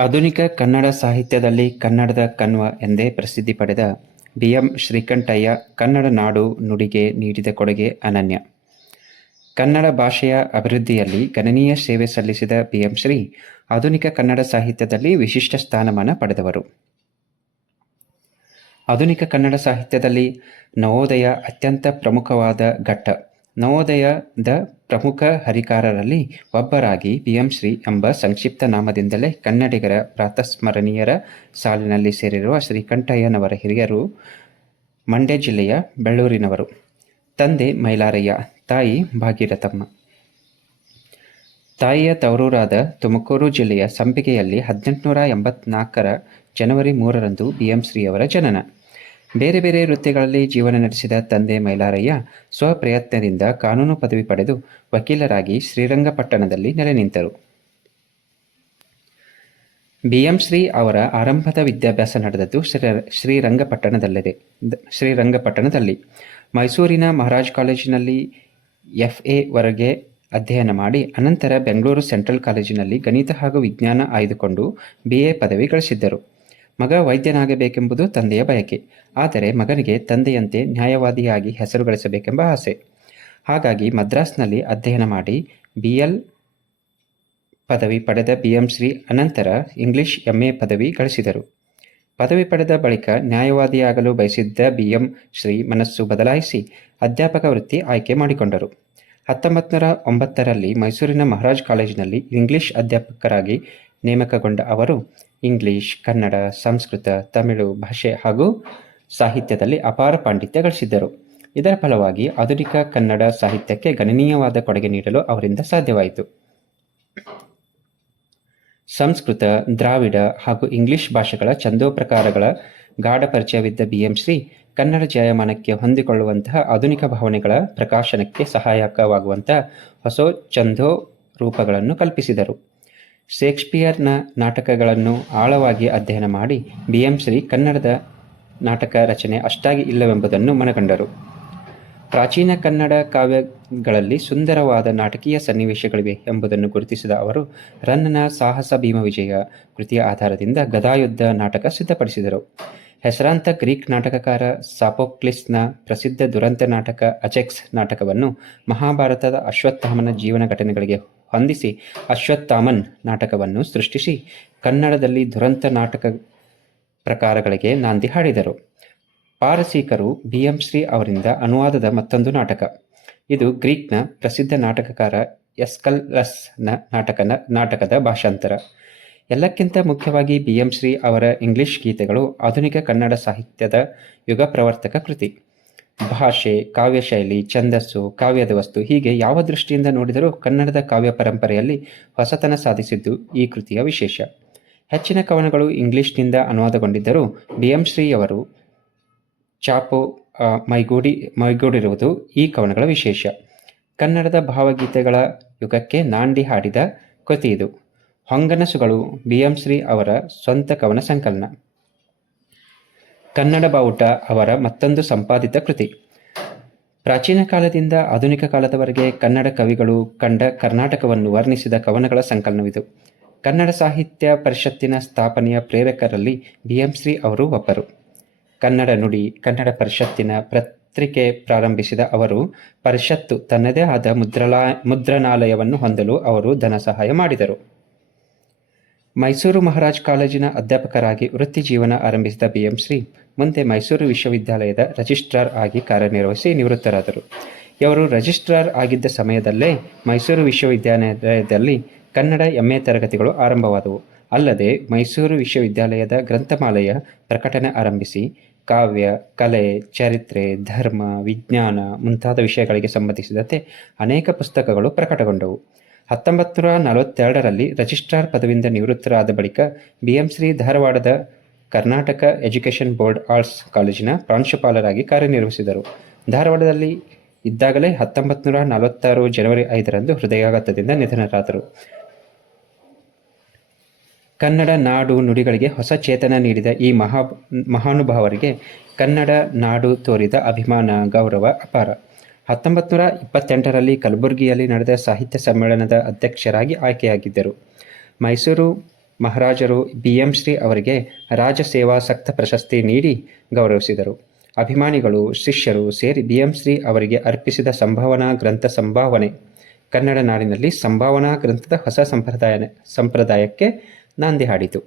ಆಧುನಿಕ ಕನ್ನಡ ಸಾಹಿತ್ಯದಲ್ಲಿ ಕನ್ನಡದ ಕಣ್ವ ಎಂದೇ ಪ್ರಸಿದ್ಧಿ ಪಡೆದ ಬಿ ಎಂ ಶ್ರೀಕಂಠಯ್ಯ ಕನ್ನಡ ನಾಡು ನುಡಿಗೆ ನೀಡಿದ ಕೊಡುಗೆ ಅನನ್ಯ. ಕನ್ನಡ ಭಾಷೆಯ ಅಭಿವೃದ್ಧಿಯಲ್ಲಿ ಗಣನೀಯ ಸೇವೆ ಸಲ್ಲಿಸಿದ ಬಿ ಎಂ ಶ್ರೀ ಆಧುನಿಕ ಕನ್ನಡ ಸಾಹಿತ್ಯದಲ್ಲಿ ವಿಶಿಷ್ಟ ಸ್ಥಾನಮಾನ ಪಡೆದವರು. ಆಧುನಿಕ ಕನ್ನಡ ಸಾಹಿತ್ಯದಲ್ಲಿ ನವೋದಯ ಅತ್ಯಂತ ಪ್ರಮುಖವಾದ ಘಟ್ಟ. ನವೋದಯದ ಪ್ರಮುಖ ಹರಿಕಾರರಲ್ಲಿ ಒಬ್ಬರಾಗಿ ಎಂ ಶ್ರೀ ಎಂಬ ಸಂಕ್ಷಿಪ್ತ ನಾಮದಿಂದಲೇ ಕನ್ನಡಿಗರ ಪ್ರಾತಸ್ಮರಣೀಯರ ಸಾಲಿನಲ್ಲಿ ಸೇರಿರುವ ಶ್ರೀಕಂಠಯ್ಯನವರ ಹಿರಿಯರು ಮಂಡ್ಯ ಜಿಲ್ಲೆಯ ಬೆಳ್ಳೂರಿನವರು. ತಂದೆ ಮೈಲಾರಯ್ಯ, ತಾಯಿ ಭಾಗೀರಥಮ್ಮ. ತಾಯಿಯ ತವರೂರಾದ ತುಮಕೂರು ಜಿಲ್ಲೆಯ ಸಂಪಿಗೆಯಲ್ಲಿ ಹದಿನೆಂಟುನೂರ ಎಂಬತ್ನಾಲ್ಕರ ಜನವರಿ ಮೂರರಂದು ಬಿ ಎಂ ಶ್ರೀಯವರ ಜನನ. ಬೇರೆ ಬೇರೆ ವೃತ್ತಿಗಳಲ್ಲಿ ಜೀವನ ನಡೆಸಿದ ತಂದೆ ಮೈಲಾರಯ್ಯ ಸ್ವಪ್ರಯತ್ನದಿಂದ ಕಾನೂನು ಪದವಿ ಪಡೆದು ವಕೀಲರಾಗಿ ಶ್ರೀರಂಗಪಟ್ಟಣದಲ್ಲಿ ನೆಲೆ ನಿಂತರು. ಬಿ ಎಂ ಶ್ರೀ ಅವರ ಆರಂಭದ ವಿದ್ಯಾಭ್ಯಾಸ ನಡೆದದ್ದು ಶ್ರೀ ಶ್ರೀರಂಗಪಟ್ಟಣದಲ್ಲಿದೆ ಶ್ರೀರಂಗಪಟ್ಟಣದಲ್ಲಿ. ಮೈಸೂರಿನ ಮಹಾರಾಜ್ ಕಾಲೇಜಿನಲ್ಲಿ ಎಫ್ ಎ ವರೆಗೆ ಅಧ್ಯಯನ ಮಾಡಿ, ಅನಂತರ ಬೆಂಗಳೂರು ಸೆಂಟ್ರಲ್ ಕಾಲೇಜಿನಲ್ಲಿ ಗಣಿತ ಹಾಗೂ ವಿಜ್ಞಾನ ಆಯ್ದುಕೊಂಡು ಬಿ ಎ ಪದವಿ ಗಳಿಸಿದ್ದರು. ಮಗ ವೈದ್ಯನಾಗಬೇಕೆಂಬುದು ತಂದೆಯ ಬಯಕೆ. ಆದರೆ ಮಗನಿಗೆ ತಂದೆಯಂತೆ ನ್ಯಾಯವಾದಿಯಾಗಿ ಹೆಸರು ಗಳಿಸಬೇಕೆಂಬ ಆಸೆ. ಹಾಗಾಗಿ ಮದ್ರಾಸ್ನಲ್ಲಿ ಅಧ್ಯಯನ ಮಾಡಿ ಬಿ. ಎಲ್. ಪದವಿ ಪಡೆದ ಬಿ. ಎಂ. ಶ್ರೀ ಅನಂತರ ಇಂಗ್ಲಿಷ್ ಎಂ. ಎ. ಪದವಿ ಗಳಿಸಿದರು. ಪದವಿ ಪಡೆದ ಬಳಿಕ ನ್ಯಾಯವಾದಿಯಾಗಲು ಬಯಸಿದ್ದ ಬಿ. ಎಂ. ಶ್ರೀ ಮನಸ್ಸು ಬದಲಾಯಿಸಿ ಅಧ್ಯಾಪಕ ವೃತ್ತಿ ಆಯ್ಕೆ ಮಾಡಿಕೊಂಡರು. ಹತ್ತೊಂಬತ್ತು ಒಂಬತ್ತರಲ್ಲಿ ಮೈಸೂರಿನ ಮಹಾರಾಜ್ ಕಾಲೇಜಿನಲ್ಲಿ ಇಂಗ್ಲಿಷ್ ಅಧ್ಯಾಪಕರಾಗಿ ನೇಮಕಗೊಂಡ ಅವರು ಇಂಗ್ಲಿಷ್, ಕನ್ನಡ, ಸಂಸ್ಕೃತ, ತಮಿಳು ಭಾಷೆ ಹಾಗೂ ಸಾಹಿತ್ಯದಲ್ಲಿ ಅಪಾರ ಪಾಂಡಿತ್ಯ ಗಳಿಸಿದ್ದರು. ಇದರ ಫಲವಾಗಿ ಆಧುನಿಕ ಕನ್ನಡ ಸಾಹಿತ್ಯಕ್ಕೆ ಗಣನೀಯವಾದ ಕೊಡುಗೆ ನೀಡಲು ಅವರಿಂದ ಸಾಧ್ಯವಾಯಿತು. ಸಂಸ್ಕೃತ, ದ್ರಾವಿಡ ಹಾಗೂ ಇಂಗ್ಲಿಷ್ ಭಾಷೆಗಳ ಛಂದೋಪ್ರಕಾರಗಳ ಗಾಢ ಪರಿಚಯವಿದ್ದ ಬಿ. ಎಂ. ಶ್ರೀ ಕನ್ನಡ ಜಾಯಮಾನಕ್ಕೆ ಹೊಂದಿಕೊಳ್ಳುವಂತಹ ಆಧುನಿಕ ಭಾವನೆಗಳ ಪ್ರಕಾಶನಕ್ಕೆ ಸಹಾಯಕವಾಗುವಂತಹ ಹೊಸ ಛಂದೋ ರೂಪಗಳನ್ನು ಕಲ್ಪಿಸಿದರು. ಶೇಕ್ಸ್ಪಿಯರ್ನ ನಾಟಕಗಳನ್ನು ಆಳವಾಗಿ ಅಧ್ಯಯನ ಮಾಡಿ ಬಿ ಎಂ ಶ್ರೀ ಕನ್ನಡದ ನಾಟಕ ರಚನೆ ಅಷ್ಟಾಗಿ ಇಲ್ಲವೆಂಬುದನ್ನು ಮನಗಂಡರು ಪ್ರಾಚೀನ ಕನ್ನಡ ಕಾವ್ಯಗಳಲ್ಲಿ ಸುಂದರವಾದ ನಾಟಕೀಯ ಸನ್ನಿವೇಶಗಳಿವೆ ಎಂಬುದನ್ನು ಗುರುತಿಸಿದ ಅವರು, ರನ್ನನ ಸಾಹಸ ಭೀಮ ವಿಜಯ ಕೃತಿಯ ಆಧಾರದಿಂದ ಗದಾಯುದ್ಧ ನಾಟಕ ಸಿದ್ಧಪಡಿಸಿದರು. ಹೆಸರಾಂತ ಗ್ರೀಕ್ ನಾಟಕಕಾರ ಸಾಪೋಕ್ಲಿಸ್ನ ಪ್ರಸಿದ್ಧ ದುರಂತ ನಾಟಕ ಅಚೆಕ್ಸ್ ನಾಟಕವನ್ನು ಮಹಾಭಾರತದ ಅಶ್ವತ್ಥಾಮನ ಜೀವನ ಘಟನೆಗಳಿಗೆ ಹೊಂದಿಸಿ ಅಶ್ವತ್ಥಾಮನ್ ನಾಟಕವನ್ನು ಸೃಷ್ಟಿಸಿ ಕನ್ನಡದಲ್ಲಿ ದುರಂತ ನಾಟಕ ಪ್ರಕಾರಗಳಿಗೆ ನಾಂದಿ ಹಾಡಿದರು. ಪಾರಸೀಕರು ಬಿ. ಎಂ. ಶ್ರೀ ಅವರಿಂದ ಅನುವಾದದ ಮತ್ತೊಂದು ನಾಟಕ. ಇದು ಗ್ರೀಕ್ನ ಪ್ರಸಿದ್ಧ ನಾಟಕಕಾರ ಎಸ್ಕಲ್ಲಸ್ನ ನಾಟಕನ ನಾಟಕದ ಭಾಷಾಂತರ. ಎಲ್ಲಕ್ಕಿಂತ ಮುಖ್ಯವಾಗಿ ಬಿ. ಎಂ. ಶ್ರೀ ಅವರ ಇಂಗ್ಲಿಷ್ ಗೀತೆಗಳು ಆಧುನಿಕ ಕನ್ನಡ ಸಾಹಿತ್ಯದ ಯುಗ ಪ್ರವರ್ತಕ ಕೃತಿ. ಭಾಷೆ, ಕಾವ್ಯ ಶೈಲಿ, ಛಂದಸ್ಸು, ಕಾವ್ಯದ ವಸ್ತು ಹೀಗೆ ಯಾವ ದೃಷ್ಟಿಯಿಂದ ನೋಡಿದರೂ ಕನ್ನಡದ ಕಾವ್ಯ ಪರಂಪರೆಯಲ್ಲಿ ಹೊಸತನ ಸಾಧಿಸಿದ್ದು ಈ ಕೃತಿಯ ವಿಶೇಷ. ಹೆಚ್ಚಿನ ಕವನಗಳು ಇಂಗ್ಲಿಷ್ನಿಂದ ಅನುವಾದಗೊಂಡಿದ್ದರೂ ಬಿ. ಎಂ. ಶ್ರೀಯವರು ಚಾಪು ಮೈಗೂಡಿ, ಮೈಗೂಡಿರುವುದು ಈ ಕವನಗಳ ವಿಶೇಷ. ಕನ್ನಡದ ಭಾವಗೀತೆಗಳ ಯುಗಕ್ಕೆ ನಾಂದಿ ಹಾಡಿದ ಕೃತಿ ಇದು. ಹೊಂಗನಸುಗಳು ಬಿ. ಎಂ. ಶ್ರೀ ಅವರ ಸ್ವಂತ ಕವನ ಸಂಕಲನ. ಕನ್ನಡ ಬಾವುಟ ಅವರ ಮತ್ತೊಂದು ಸಂಪಾದಿತ ಕೃತಿ. ಪ್ರಾಚೀನ ಕಾಲದಿಂದ ಆಧುನಿಕ ಕಾಲದವರೆಗೆ ಕನ್ನಡ ಕವಿಗಳು ಕಂಡ ಕರ್ನಾಟಕವನ್ನು ವರ್ಣಿಸಿದ ಕವನಗಳ ಸಂಕಲನವಿದು. ಕನ್ನಡ ಸಾಹಿತ್ಯ ಪರಿಷತ್ತಿನ ಸ್ಥಾಪನೆಯ ಪ್ರೇರಕರಲ್ಲಿ ಬಿ. ಎಂ. ಶ್ರೀ ಅವರು ಒಬ್ಬರು. ಕನ್ನಡ ನುಡಿ, ಕನ್ನಡ ಪರಿಷತ್ತಿನ ಪತ್ರಿಕೆ ಪ್ರಾರಂಭಿಸಿದ ಅವರು ಪರಿಷತ್ತು ತನ್ನದೇ ಆದ ಮುದ್ರಲಾ, ಮುದ್ರಣಾಲಯವನ್ನು ಹೊಂದಲು ಅವರು ಧನ ಸಹಾಯ ಮಾಡಿದರು. ಮೈಸೂರು ಮಹಾರಾಜ್ ಕಾಲೇಜಿನ ಅಧ್ಯಾಪಕರಾಗಿ ವೃತ್ತಿ ಜೀವನ ಆರಂಭಿಸಿದ ಬಿ ಎಂ ಶ್ರೀ, ಮುಂದೆ ಮೈಸೂರು ವಿಶ್ವವಿದ್ಯಾಲಯದ ರಜಿಸ್ಟ್ರಾರ್ ಆಗಿ ಕಾರ್ಯನಿರ್ವಹಿಸಿ ನಿವೃತ್ತರಾದರು. ಇವರು ರಜಿಸ್ಟ್ರಾರ್ ಆಗಿದ್ದ ಸಮಯದಲ್ಲೇ ಮೈಸೂರು ವಿಶ್ವವಿದ್ಯಾನಿಲಯದಲ್ಲಿ ಕನ್ನಡ ಎಂಎ ತರಗತಿಗಳು ಆರಂಭವಾದವು. ಅಲ್ಲದೆ ಮೈಸೂರು ವಿಶ್ವವಿದ್ಯಾಲಯದ ಗ್ರಂಥಮಾಲೆಯ ಪ್ರಕಟಣೆ ಆರಂಭಿಸಿ ಕಾವ್ಯ, ಕಲೆ, ಚರಿತ್ರೆ, ಧರ್ಮ, ವಿಜ್ಞಾನ ಮುಂತಾದ ವಿಷಯಗಳಿಗೆ ಸಂಬಂಧಿಸಿದಂತೆ ಅನೇಕ ಪುಸ್ತಕಗಳು ಪ್ರಕಟಗೊಂಡವು. ಹತ್ತೊಂಬತ್ತು ರಿಜಿಸ್ಟ್ರಾರ್ ಪದವಿಯಿಂದ ನಿವೃತ್ತರಾದ ಬಳಿಕ ಬಿ ಎಂ ಶ್ರೀ ಧಾರವಾಡದ ಕರ್ನಾಟಕ ಎಜುಕೇಷನ್ ಬೋರ್ಡ್ ಆರ್ಟ್ಸ್ ಕಾಲೇಜಿನ ಪ್ರಾಂಶುಪಾಲರಾಗಿ ಕಾರ್ಯನಿರ್ವಹಿಸಿದರು. ಧಾರವಾಡದಲ್ಲಿ ಇದ್ದಾಗಲೇ ಹತ್ತೊಂಬತ್ತು ನೂರ ನಲವತ್ತಾರು ಜನವರಿ ಐದರಂದು ಹೃದಯಾಘಾತದಿಂದ ನಿಧನರಾದರು. ಕನ್ನಡ ನಾಡು ನುಡಿಗಳಿಗೆ ಹೊಸ ಚೇತನ ನೀಡಿದ ಈ ಮಹಾ ಮಹಾನುಭಾವರಿಗೆ ಕನ್ನಡ ನಾಡು ತೋರಿದ ಅಭಿಮಾನ ಗೌರವ ಅಪಾರ. ಹತ್ತೊಂಬತ್ತು ನೂರ ಇಪ್ಪತ್ತೆಂಟರಲ್ಲಿ ಕಲಬುರಗಿಯಲ್ಲಿ ನಡೆದ ಸಾಹಿತ್ಯ ಸಮ್ಮೇಳನದ ಅಧ್ಯಕ್ಷರಾಗಿ ಆಯ್ಕೆಯಾಗಿದ್ದರು. ಮೈಸೂರು ಮಹಾರಾಜರು ಬಿ ಎಂ ಶ್ರೀ ಅವರಿಗೆ ರಾಜ ಸೇವಾಸಕ್ತ ಪ್ರಶಸ್ತಿ ನೀಡಿ ಗೌರವಿಸಿದರು. ಅಭಿಮಾನಿಗಳು, ಶಿಷ್ಯರು ಸೇರಿ ಬಿ ಎಂ ಶ್ರೀ ಅವರಿಗೆ ಅರ್ಪಿಸಿದ ಸಂಭಾವನಾ ಗ್ರಂಥ ಸಂಭಾವನೆ. ಕನ್ನಡ ನಾಡಿನಲ್ಲಿ ಸಂಭಾವನಾ ಗ್ರಂಥದ ಹೊಸ ಸಂಪ್ರದಾಯ ಸಂಪ್ರದಾಯಕ್ಕೆ ನಾಂದಿ ಹಾಡಿತು.